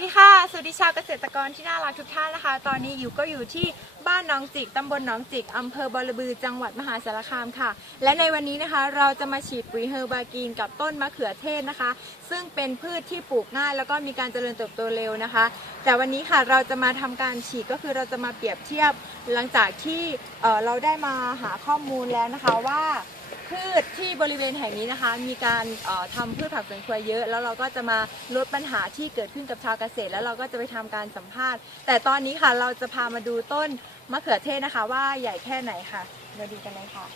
ดีค่ะ สวัสดีชาวเกษตรกรที่น่ารักทุกท่านนะคะ ตอนนี้อยู่ก็อยู่ที่บ้านหน้องจิกตำบลหนองจิกอำเภอบอระบือจังหวัดมหาสารคามค่ะ และในวันนี้นะคะเราจะมาฉีดปุ๋ยเฮอร์บากีนกับต้นมะเขือเทศนะคะ ซึ่งเป็นพืชที่ปลูกง่าย แล้วก็มีการเจริญเติบโตเร็วนะคะ แต่วันนี้ค่ะเราจะมาทำการฉีดก็คือเราจะมาเปรียบเทียบหลังจากที่เเราได้มาหาข้อมูลแล้วนะคะว่า พืชที่บริเวณแห่งนี้นะคะ มีการเอ่อทำพืชผักสวนครัวเยอะ แล้วเราก็จะมาลดปัญหาที่เกิดขึ้นกับชาวเกษตร แล้วเราก็จะไปทำการสัมภาษณ์ แต่ตอนนี้ค่ะเราจะพามาดูต้นมะเขือเทศนะคะ ว่าใหญ่แค่ไหนค่ะมาดูกันเลยค่ะ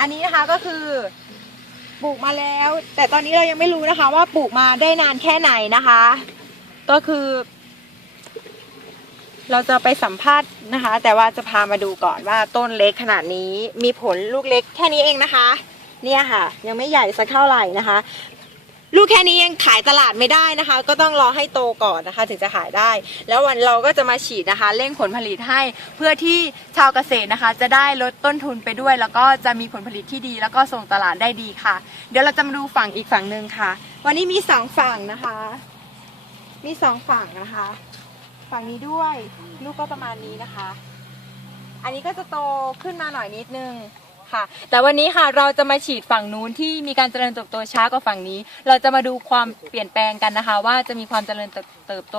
อันนี้นะคะก็คือ ปลูกมาแล้ว แต่ตอนนี้เรายังไม่รู้นะคะ ว่าปลูกมาได้นานแค่ไหนนะคะ ก็คือ เราจะไปสัมภาษณ์นะคะ แต่ว่าจะพามาดูก่อนว่าต้นเล็กขนาดนี้มีผลลูกเล็กแค่นี้เองนะคะ เนี่ยค่ะ ยังไม่ใหญ่สักเท่าไหร่นะคะ ลูกแค่นี้ยังขายตลาดไม่ได้นะคะ ก็ต้องรอให้โตก่อนนะคะ ถึงจะขายได้ แล้ววันเราก็จะมาฉีดนะคะ เร่งผลผลิตให้เพื่อที่ชาวเกษตรนะคะ จะได้ลดต้นทุนไปด้วย แล้วก็จะมีผลผลิตที่ดี แล้วก็ส่งตลาดได้ดีค่ะ เดี๋ยวเราจะมาดูฝั่งอีกฝั่งหนึ่งค่ะ วันนี้มีสองฝั่งนะคะ มีสองฝั่งนะคะ ฝั่งนี้ด้วย ลูกก็ประมาณนี้นะคะ อันนี้ก็จะโตขึ้นมาหน่อยนิดนึงค่ะ แต่วันนี้ค่ะเราจะมาฉีดฝั่งนู้นที่มีการเจริญเติบโตช้ากว่าฝั่งนี้ เราจะมาดูความเปลี่ยนแปลงกันนะคะ ว่าจะมีความเจริญเติบเติบโต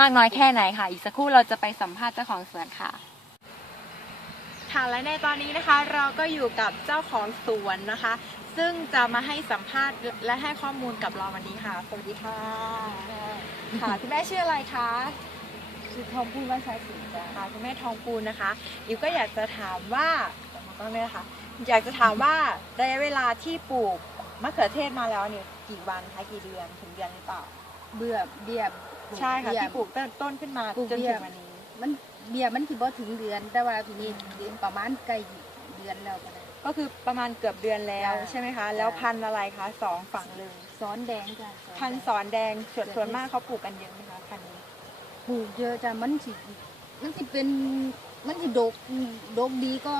มากน้อยแค่ไหนค่ะ อีกสักครู่เราจะไปสัมภาษณ์เจ้าของสวนค่ะค่ะและในตอนนี้นะคะเราก็อยู่กับเจ้าของสวนนะคะ ซึ่งจะมาให้สัมภาษณ์และให้ข้อมูลกับเราวันนี้ค่ะ สวัสดีค่ะ ค่ะคุณแม่ชื่ออะไรคะ ชื่อทองพูดว่าชายสิงจ้ะค่ะคุณแม่ทองปูนนะคะอิวก็อยากจะถามว่าต้องเลยนะคะอยากจะถามว่าระยะเวลาที่ปลูกมะเขือเทศมาแล้วเนี่ยกี่วันคะกี่เดือนถึงเดือนหรือเปล่าเบื่อเบียบใช่ค่ะเบี้ย ที่ปลูกต้นต้นขึ้นมาปลูกจนเบี้ถึย งวันนี้ มันเบียบมันคือบ่ถึงเดือนแต่ว่าทีนี้เดือนประมาณใกล้เดือนแล้วก็ได้ ก็คือประมาณเกือบเดือนแล้วจ้ะใช่ไหมคะจ้ะแล้วพันธุ์อะไรคะสองฝั่งเลยซ้อนแดงจ้ะพันธุ์สอนแดงส่วนส่วนมากเขาปลูกกันเยอะไหมคะพันธุ์นี้ ปลูกเยอะจ้ะมันสิมันสิเป็นมันสิดกดกดีก็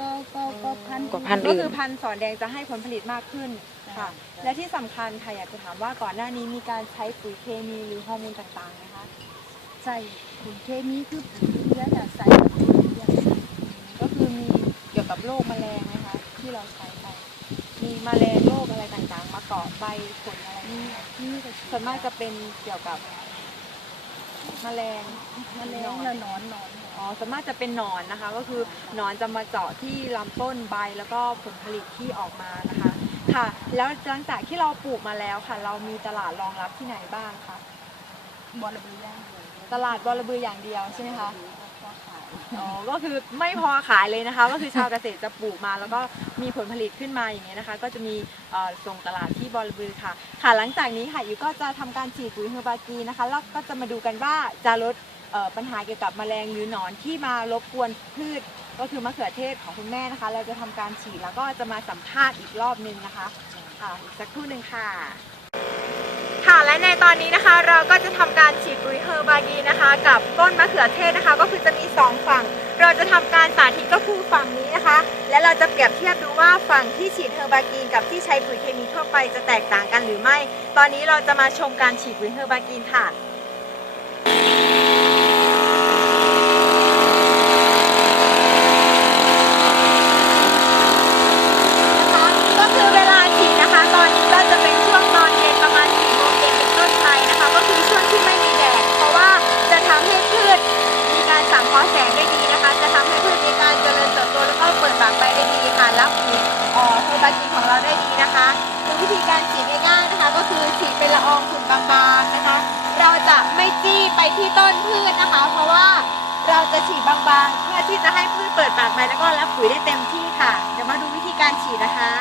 ก็ก็ก็พันกว่าพันธุ์ก็คือพันธุ์สอนแดงจะให้ผลผลิตมากขึ้นค่ะจ้ะและที่สำคัญค่ะอยากจะถามว่าก่อนหน้านี้มีการใช้ปุ๋ยเคมีหรือฮอร์โมนต่างๆไหมคะ ใส่ปุ๋ยเคมีคือปุ๋ยเยอะจ้ะใส่แบบปุ๋ยเยอะก็คือมีเกี่ยวกับโรคแมลงไหมคะ ที่เราใช้ไป มีแมลงโรคอะไรต่างๆ มาเกาะใบผลอะไรนี่นี่ก็ส่วนมากจะเป็นเกี่ยวกับ แมลงมันแรงแล้วนอนนอนอ๋อส่วนมากจะเป็นหนอนนะคะ ก็คือหนอนจะมาเจาะที่ลำต้นใบแล้วก็ผลผลิตที่ออกมานะคะค่ะ แล้วหลังจากที่เราปลูกมาแล้วค่ะ เรามีตลาดรองรับที่ไหนบ้างคะบอลระเบียงตลาดบอระบืออย่างเดียวใช่ไหมคะก็ขาย อ๋อก็คือไม่พอขายเลยนะคะ ก็คือชาวเกษตรจะปลูกมา แล้วก็มีผลผลิตขึ้นมาอย่างเงี้ยนะคะ ก็จะมีเอ่อส่งตลาดที่บอระบือค่ะ ค่ะหลังจากนี้ค่ะอิวก็จะทำการฉีดปุ๋ยเฮอร์บากีนะคะ แล้วก็จะมาดูกันว่าจะลดเอ่อปัญหาเกี่ยวกับแมลงหรือหนอนที่มารบกวนพืช ก็คือมะเขือเทศของคุณแม่นะคะ เราจะทำการฉีดแล้วก็จะมาสัมภาษณ์อีกรอบนึงนะคะค่ะอีกสักครู่หนึ่งค่ะ ค่ะ และในตอนนี้นะคะเราก็จะทำการฉีดปุ๋ยเฮอร์บากีนะคะ กับต้นมะเขือเทศนะคะ ก็คือจะมีสองฝั่ง เราจะทำการสาธิตก็คือฝั่งนี้นะคะ และเราจะเปรียบเทียบดูว่าฝั่งที่ฉีดเฮอร์บากีนกับที่ใช้ปุ๋ยเคมีทั่วไปจะแตกต่างกันหรือไม่ ตอนนี้เราจะมาชมการฉีดปุ๋ยเฮอร์บากีนค่ะก็คือเวลาฉีดนะคะ ตอนนี้ก็จะเป็นช่วงตอนเย็นประมาณ4โมงเย็นเป็นต้นไปนะคะ ก็คือช่วงที่ไม่มีแดด เพราะว่าจะทำให้พืชมีการสังเคราะห์แสงได้ดีนะคะ จะทำให้พืชมีการเจริญเติบโตแล้วก็เปิดบานไปได้ดีค่ะรับผิวเอ่อเฮอร์บากีของเราได้ดีนะคะคือวิธีการฉีดง่ายๆนะคะ ก็คือฉีดเป็นละอองฝุ่นบางๆนะคะ เราจะไม่จี้ไป ที่ต้นพืชนะคะ เพราะว่าเราจะฉีดบางๆ เพื่อที่จะให้พืชเปิดปากใบแล้วก็รับปุ๋ยได้เต็มที่ค่ะ เดี๋ยวมาดูวิธีการฉีดนะคะ